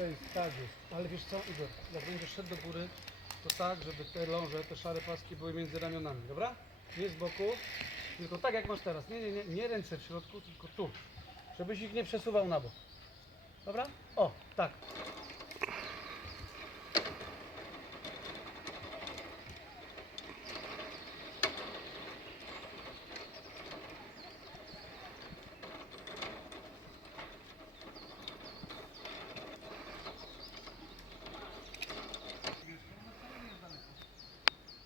to jest, tak jest. Ale wiesz co, Igor, jak będziesz szedł do góry, to tak, żeby te ląże, te szare paski były między ramionami, dobra? Nie z boku, tylko tak jak masz teraz. Nie, nie, nie, nie ręce w środku, tylko tu. Żebyś ich nie przesuwał na bok. Dobra? O, tak.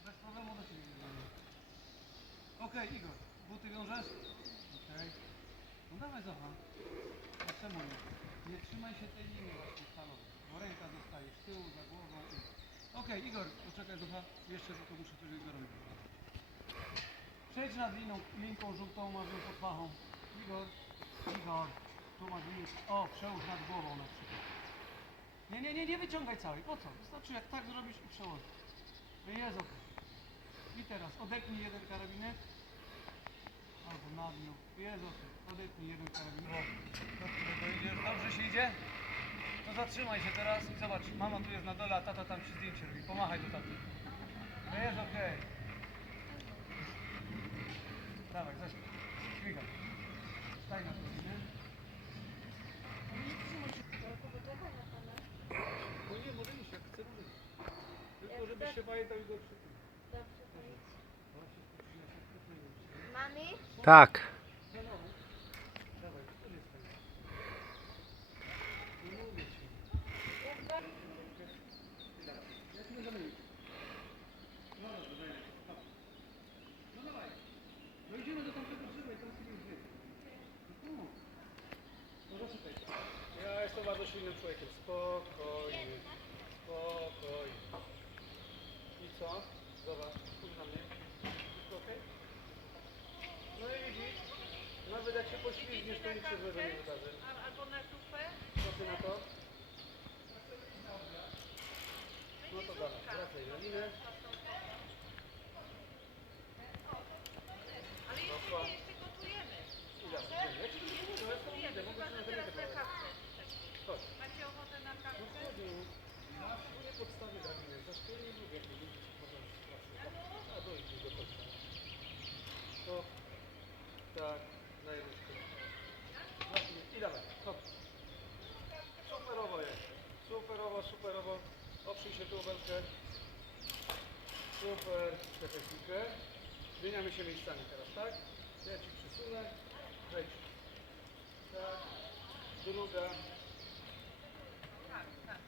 Bez problemu do ciebie bierzemy. Okej, Igor, buty wiążesz? Okej. No dawaj zobacz. A czemu nie? Nie trzymaj się tej linii właśnie stalowej, bo ręka zostaje z tyłu, za głową i... Okej, Igor, poczekaj ducha, jeszcze tylko muszę tego Igorowi powiedzieć. Przejdź nad liną, linką żółtą, masz ją pod pachą. Igor, Igor, tu masz linkę. O, przełóż nad głową na przykład. Nie, nie, nie, nie wyciągaj całej. Po co? Wystarczy jak tak zrobisz i przełożysz. Jest ok. I teraz odepnij jeden karabinek. Albo na ok. Odepnij jeden karabinek. Do którego idziesz. Dobrze się idzie? To zatrzymaj się teraz i zobacz. Mama tu jest na dole, a tata tam ci zdjęcie robi. Pomachaj do taty. To jest ok. Dawaj, zaśpij. Śmigaj. Staj na to, nie? No nie, może iść jak mówić. Tylko żebyś się pamiętał i go przy Tak. Człowiekiem. Spokojnie. Spokojnie. I co? Herkes böyle bir Oprzyj tu obelkę. Super, czekaj. Zmieniamy się miejscami teraz, tak? Ja ci przysunę. Wejdź. Tak. Druga.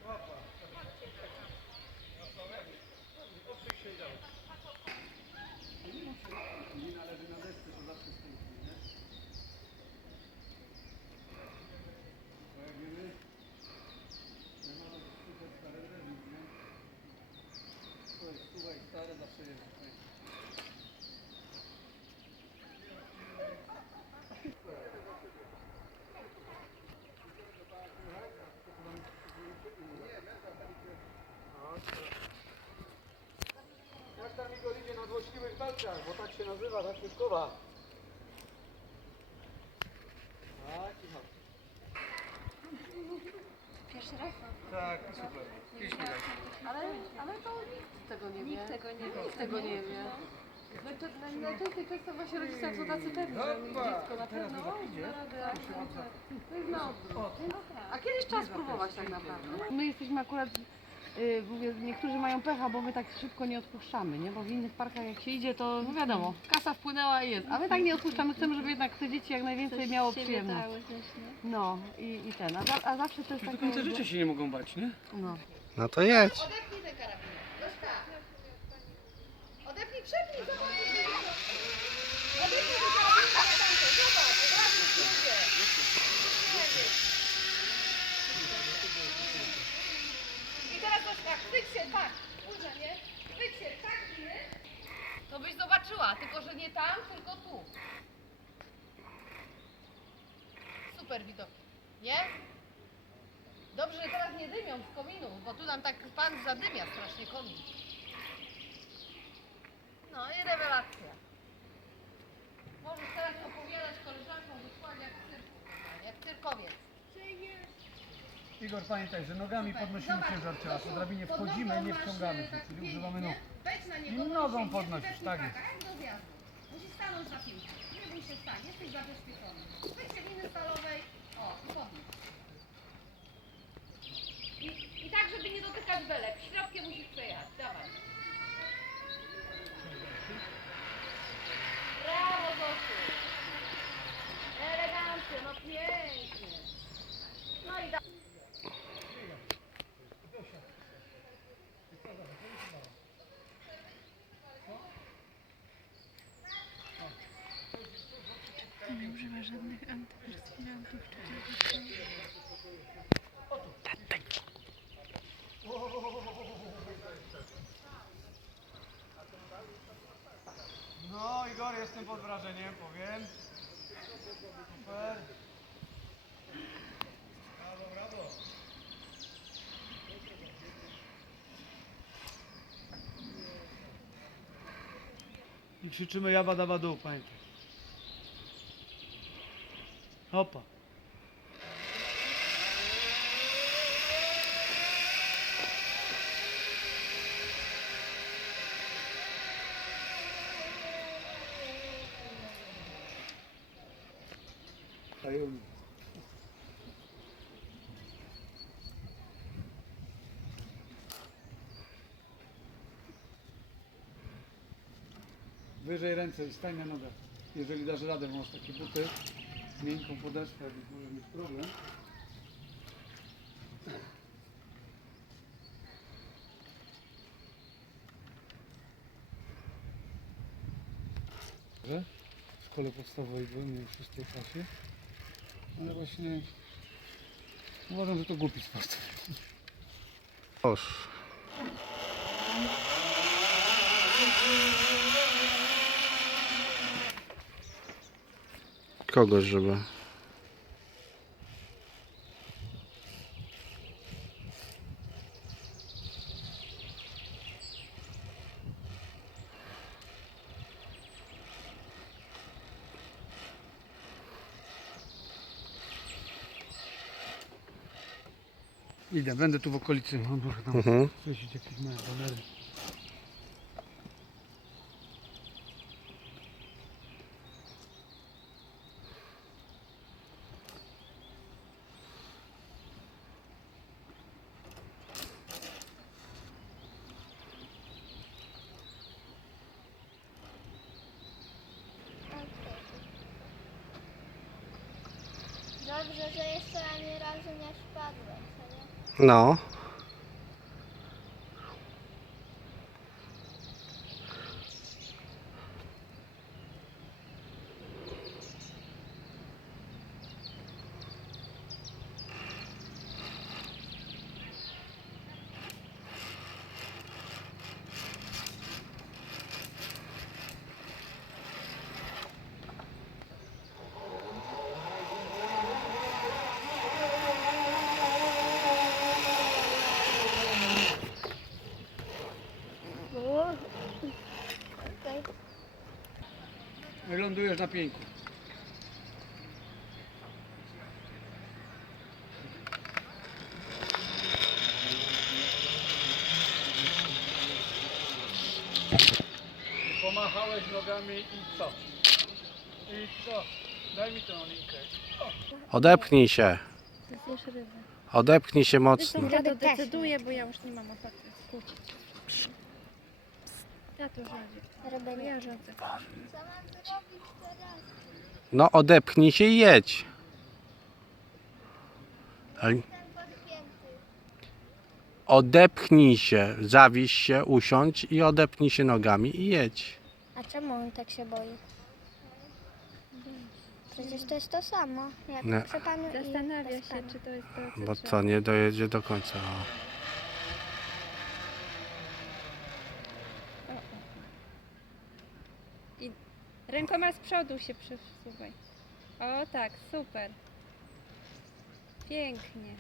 Łapa. Oprzyj się i dawaj. Nie należy na desce, to zawsze stęknie, nie? Bo jak wiemy, nie ma to super stare drewno, nie? To stare, zawsze jest. Jak tam Igor idzie na złośliwych walkach, bo tak się nazywa ta szybkowa. Tak, i chodź. Raz? Tak, super. Ale, ale to nikt tego nie wie. Nikt tego nie wie. Nikt tego nie wie. No to naj- najczęściej często właśnie rodzice są tacy pewni, że dziecko na Teraz pewno idzie, da radę, a odwraca. to jest na odwrót. A kiedyś trzeba spróbować tak naprawdę. My jesteśmy akurat, y, mówię, niektórzy mają pecha, bo my tak szybko nie odpuszczamy, nie? Bo w innych parkach jak się idzie, to no wiadomo, kasa wpłynęła i jest. A my tak nie odpuszczamy, chcemy, żeby jednak te dzieci jak najwięcej miało przyjemność. No i, i ten, a, za, a zawsze to jest do takie... końca życia się nie mogą bać, nie? No. No to jedź. Odepnij ten karabinek. Gośka. Odepnij, przepnij, zobacz. Odepnij ten karabinek na tamto, zobacz. Ładnie ci idzie. I teraz Gośka, chwyć się, tak. Kurczę, nie? Chwyć się, tak, nie? To byś zobaczyła, tylko że nie tam, tylko tu. Super widok, nie? Dobrze, że teraz nie dymią z kominu, bo tu nam tak pan zadymia strasznie komin. No i Igor, pamiętaj, że nogami podnosimy Zobacz, ciężar ciała. Po Gosiu, drabinie pod wchodzimy, nogą nie masz, wciągamy e, się, taki czyli pięć, używamy nie? nóg. Wejdź na I niego, nogą podnieś się, podnosisz, tak ptaka, jak do zjazdu. Musisz stanąć na piłkę. Nie bój się wstać, jesteś zabezpieczony. Wejdź się liny stalowej, o, i podnieś. I, I tak, żeby nie dotykać belek. Środkiem musisz przejechać. Dawaj. Brawo, Zosiu. Elegancko, no pięknie. No i da... Nie używa żadnych antyperspirantów czy czegoś tam. No Igor, jestem pod wrażeniem, powiem. Super. Brawo, brawo. I krzyczymy jaba dawa dół, pamiętaj. Hopa. Tajemnic. Wyżej ręce i stań na nogach. Jeżeli dasz radę, masz takie buty, miękką podeszwę, może mieć problem. W szkole podstawowej byłem w szóstej klasie. Ale właśnie uważam, że to głupi sport. Oż. Kogoś, żeby. Idę, będę tu w okolicy, mam trochę tam Mhm. świecić jakieś małe banery. Dobrze, że jeszcze ani razu nie spadłem? No. Lądujesz na pięku. Pomachałeś nogami i co? I co? Daj mi tę linkę. Odepchnij się. To jest ryba. Odepchnij się mocno. Ja to decyduję, bo ja już nie mam ochoty skłócić. Ja rządzę. Co mam zrobić teraz? No odepchnij się i jedź. Ale odepchnij się, zawiś się, usiądź i odepnij się nogami i jedź. A czemu on tak się boi? Przecież to jest to samo, jak Nie. przy panu i Zastanawia bez się, pana. czy to jest to, co Bo trzeba. co, nie dojedzie do końca. O, o, o. I rękoma z przodu się przesuwaj. O tak, super. Pięknie.